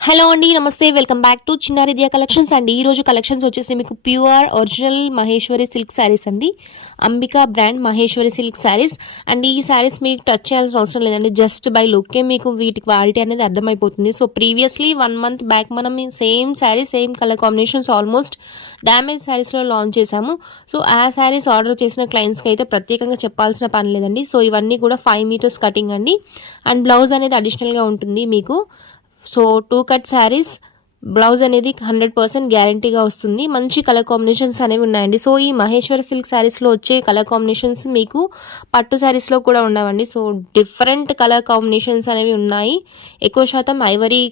Hello అండి, నమస్తే. Welcome back to చిన్నారి దియా కలెక్షన్స్ అండి. ఈరోజు కలెక్షన్స్ వచ్చేసి మీకు pure original Maheshwari silk sarees అండి. Ambika brand Maheshwari silk sarees and ఈ శారీస్ మీకు టచ్ చేయాల్సిన అవసరం లేదండి. జస్ట్ బై లుక్కే మీకు వీటి క్వాలిటీ అనేది అర్థమైపోతుంది. సో ప్రీవియస్లీ 1 month బ్యాక్ మనం same sari same colour combinations almost damage శారీస్లో లాంచ్ చేశాము. సో ఆ శారీస్ ఆర్డర్ చేసిన క్లయింట్స్కి అయితే ప్రత్యేకంగా చెప్పాల్సిన పని లేదండి. సో ఇవన్నీ కూడా 5 meters కటింగ్ అండి. అండ్ బ్లౌజ్ అనేది అడిషనల్గా ఉంటుంది మీకు. సో 2 cut శారీస్, బ్లౌజ్ అనేది 100% గ్యారంటీగా వస్తుంది. మంచి కలర్ కాంబినేషన్స్ అనేవి ఉన్నాయండి. సో ఈ మహేశ్వరి సిల్క్ శారీస్లో వచ్చే కలర్ కాంబినేషన్స్ మీకు పట్టు శారీస్లో కూడా ఉండవండి. సో డిఫరెంట్ కలర్ కాంబినేషన్స్ అనేవి ఉన్నాయి. ఎక్కువ శాతం ఐవరీ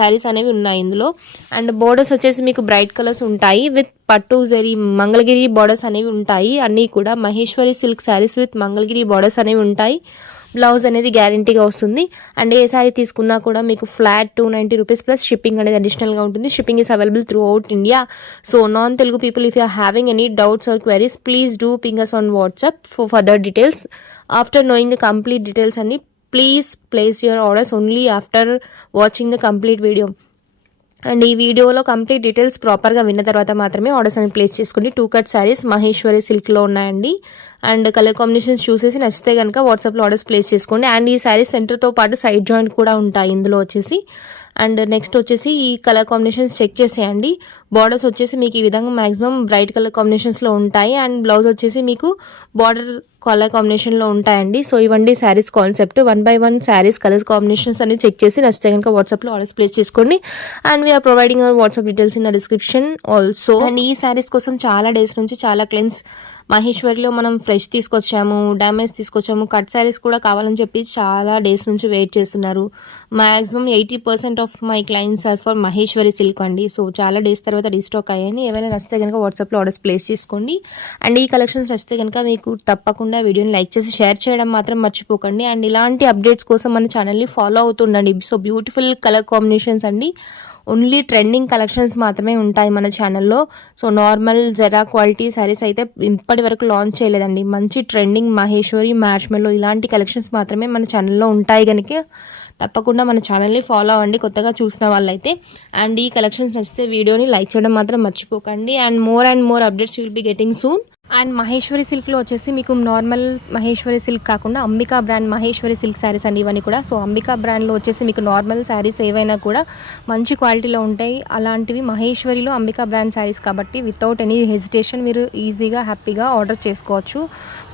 శారీస్ అనేవి ఉన్నాయి ఇందులో. అండ్ బోర్డర్స్ వచ్చేసి మీకు బ్రైట్ కలర్స్ ఉంటాయి విత్ పట్టు జరీ మంగళగిరి బోర్డర్స్ అనేవి ఉంటాయి. అన్నీ కూడా Maheshwari silk saris with Mangalagiri borders అనేవి ఉంటాయి. బ్లౌజ్ అనేది గ్యారంటీగా వస్తుంది. అండ్ ఏ శారీ తీసుకున్నా కూడా మీకు ఫ్లాట్ 290 రూపీస్ ప్లస్ షిప్పింగ్ అనేది అడిషనల్గా ఉంటుంది. Shipping is available throughout India. So non Telugu people, if you are having any doubts or queries, please do ping us on WhatsApp for further details. After knowing the complete details అన్ని, please place your orders only after watching the complete video. And ఈ వీడియోలో complete details ప్రాపర్గా విన్న తర్వాత మాత్రమే orders అని place చేసుకోండి. 2 cut saris Maheshwari సిల్క్లో ఉన్నాయండి. అండ్ కలర్ కాంబినేషన్స్ చూసేసి నచ్చితే కనుక వాట్సాప్లో ఆర్డర్స్ ప్లేస్ చేసుకోండి. అండ్ ఈ శారీస్ సెంటర్తో పాటు సైడ్ జాయింట్ కూడా ఉంటాయి ఇందులో వచ్చేసి. అండ్ నెక్స్ట్ వచ్చేసి ఈ కలర్ కాంబినేషన్స్ చెక్ చేసేయండి. బార్డర్స్ వచ్చేసి మీకు ఈ విధంగా మ్యాక్సిమం బ్రైట్ కలర్ కాంబినేషన్స్లో ఉంటాయి. అండ్ బ్లౌజ్ వచ్చేసి మీకు బార్డర్ కలర్ కాంబినేషన్లో ఉంటాయండి. సో ఇవ్వండి saris concept. 1 by 1 saris colours combinations అని చెక్ చేసి నచ్చితే కనుక వాట్సాప్లో ఆర్డర్స్ ప్లేస్ చేసుకోండి. And we are providing our WhatsApp details in the description also. And ఈ శారీస్ కోసం చాలా డేస్ నుంచి చాలా క్లయింట్స్ మహేశ్వరిలో మనం ఫ్రెష్ తీసుకొచ్చాము, డ్యామేజ్ తీసుకొచ్చాము, కట్ శారీస్ కూడా కావాలని చెప్పి చాలా డేస్ నుంచి వెయిట్ చేస్తున్నారు. Maximum 80% of my clients are for Maheshwari silk అండి. సో చాలా డేస్ తర్వాత రీస్టాక్ అయ్యాయి. ఏమైనా నచ్చితే కనుక వాట్సాప్లో ఆర్డర్స్ ప్లేస్ చేసుకోండి. అండ్ ఈ కలెక్షన్స్ నచ్చితే కనుక మీకు తప్పకుండా వీడియోని లైక్ చేసి షేర్ చేయడం మాత్రం మర్చిపోకండి. అండ్ ఇలాంటి అప్డేట్స్ కోసం మన ఛానల్ని ఫాలో అవుతుండండి. సో బ్యూటిఫుల్ కలర్ కాంబినేషన్స్ అండి. ఓన్లీ ట్రెండింగ్ కలెక్షన్స్ మాత్రమే ఉంటాయి మన ఛానల్లో. సో నార్మల్ జరా క్వాలిటీ శారీస్ అయితే ఇప్పటి వరకు లాంచ్ చేయలేదండి. మంచి ట్రెండింగ్ మహేశ్వరి, మ్యాచ్మెల్లో ఇలాంటి కలెక్షన్స్ మాత్రమే మన ఛానల్లో ఉంటాయి కనుక తప్పకుండా మన ఛానల్ని ఫాలో అవ్వండి కొత్తగా చూసిన వాళ్ళైతే. అండ్ ఈ కలెక్షన్స్ నచ్చితే వీడియోని లైక్ చేయడం మాత్రం మర్చిపోకండి. And more updates will be getting soon. And Maheshwari సిల్క్లో వచ్చేసి మీకు నార్మల్ మహేశ్వరి సిల్క్ కాకుండా Ambika brand Maheshwari silk sarees అండి ఇవన్నీ కూడా. సో అంబికా బ్రాండ్లో వచ్చేసి మీకు నార్మల్ శారీస్ ఏవైనా కూడా మంచి క్వాలిటీలో ఉంటాయి. అలాంటివి మహేశ్వరిలో అంబికా బ్రాండ్ శారీస్ కాబట్టి వితౌట్ ఎనీ హెజిటేషన్ మీరు ఈజీగా హ్యాపీగా ఆర్డర్ చేసుకోవచ్చు.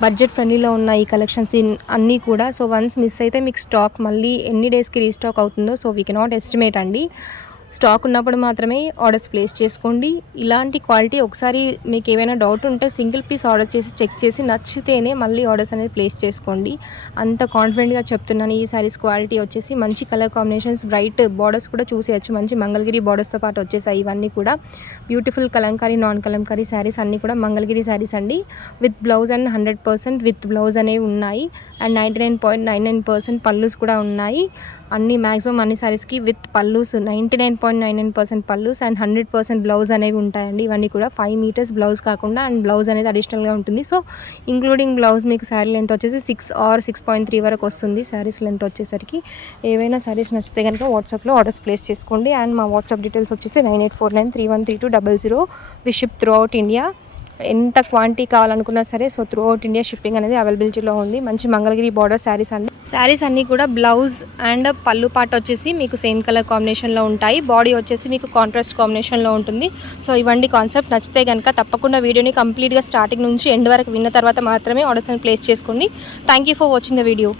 బడ్జెట్ ఫ్రెండ్లీలో ఉన్న ఈ కలెక్షన్స్ అన్నీ కూడా. సో వన్స్ మిస్ అయితే మీకు స్టాక్ మళ్ళీ ఎన్ని డేస్కి రీస్టాక్ అవుతుందో సో వీ కెనాట్ ఎస్టిమేట్ అండి. స్టాక్ ఉన్నప్పుడు మాత్రమే ఆర్డర్స్ ప్లేస్ చేసుకోండి. ఇలాంటి క్వాలిటీ ఒకసారి మీకు ఏమైనా డౌట్ ఉంటే సింగిల్ పీస్ ఆర్డర్ చేసి చెక్ చేసి నచ్చితేనే మళ్ళీ ఆర్డర్స్ అనేది ప్లేస్ చేసుకోండి. అంత కాన్ఫిడెంట్గా చెప్తున్నాను. ఈ శారీస్ క్వాలిటీ వచ్చేసి మంచి కలర్ కాంబినేషన్స్, బ్రైట్ బార్డర్స్ కూడా చూసేయచ్చు. మంచి మంగళగిరి బార్డర్స్తో పాటు వచ్చేసాయి ఇవన్నీ కూడా. బ్యూటిఫుల్ కలంకారీ, నాన్ కలంకారీ శారీస్ అన్నీ కూడా మంగళగిరి శారీస్ అండి. With blouse and 100% with blouse అనేవి ఉన్నాయి. అండ్ 99.99% పల్లూస్ కూడా ఉన్నాయి. అన్ని మ్యాక్సిమం అన్ని శారీస్కి with pallus 99.99% pallus and 100% blouse అనేవి ఉంటాయండి. ఇవన్నీ కూడా 5 meters బ్లౌజ్ కాకుండా అండ్ బ్లౌజ్ అనేది అడిషనల్గా ఉంటుంది. సో ఇంక్లూడింగ్ బ్లౌజ్ మీకు శారీ లెంత్ వచ్చేసి 6 or 6.3 వరకు వస్తుంది శారీస్ లెంత్ వచ్చేసరికి. ఏవైనా శారీస్ నచ్చితే కనుక వాట్సాప్లో ఆర్డర్స్ ప్లేస్ చేసుకోండి. అండ్ మా వాట్సాప్ డీటెయిల్స్ వచ్చేసి 9849313200. వి షిప్ త్రూ అవుట్ ఇండియా. ఎంత క్వాంటిటీ కావాలనుకున్నా సరే so through out India shipping అనేది అవైలబిలిటీలో ఉంది. మంచి మంగళగిరి బార్డర్ శారీస్ అండి. శారీస్ అన్నీ కూడా బ్లౌజ్ అండ్ పళ్ళు పాట వచ్చేసి మీకు సేమ్ కలర్ కాంబినేషన్లో ఉంటాయి. బాడీ వచ్చేసి మీకు కాంట్రాస్ట్ కాంబినేషన్లో ఉంటుంది. సో ఇవన్నీ కాన్సెప్ట్ నచ్చితే కనుక తప్పకుండా వీడియోని కంప్లీట్గా స్టార్టింగ్ నుంచి ఎండ్ వరకు విన్న తర్వాత మాత్రమే ఆర్డర్స్ అని ప్లేస్ చేసుకోండి. Thank you for watching the video.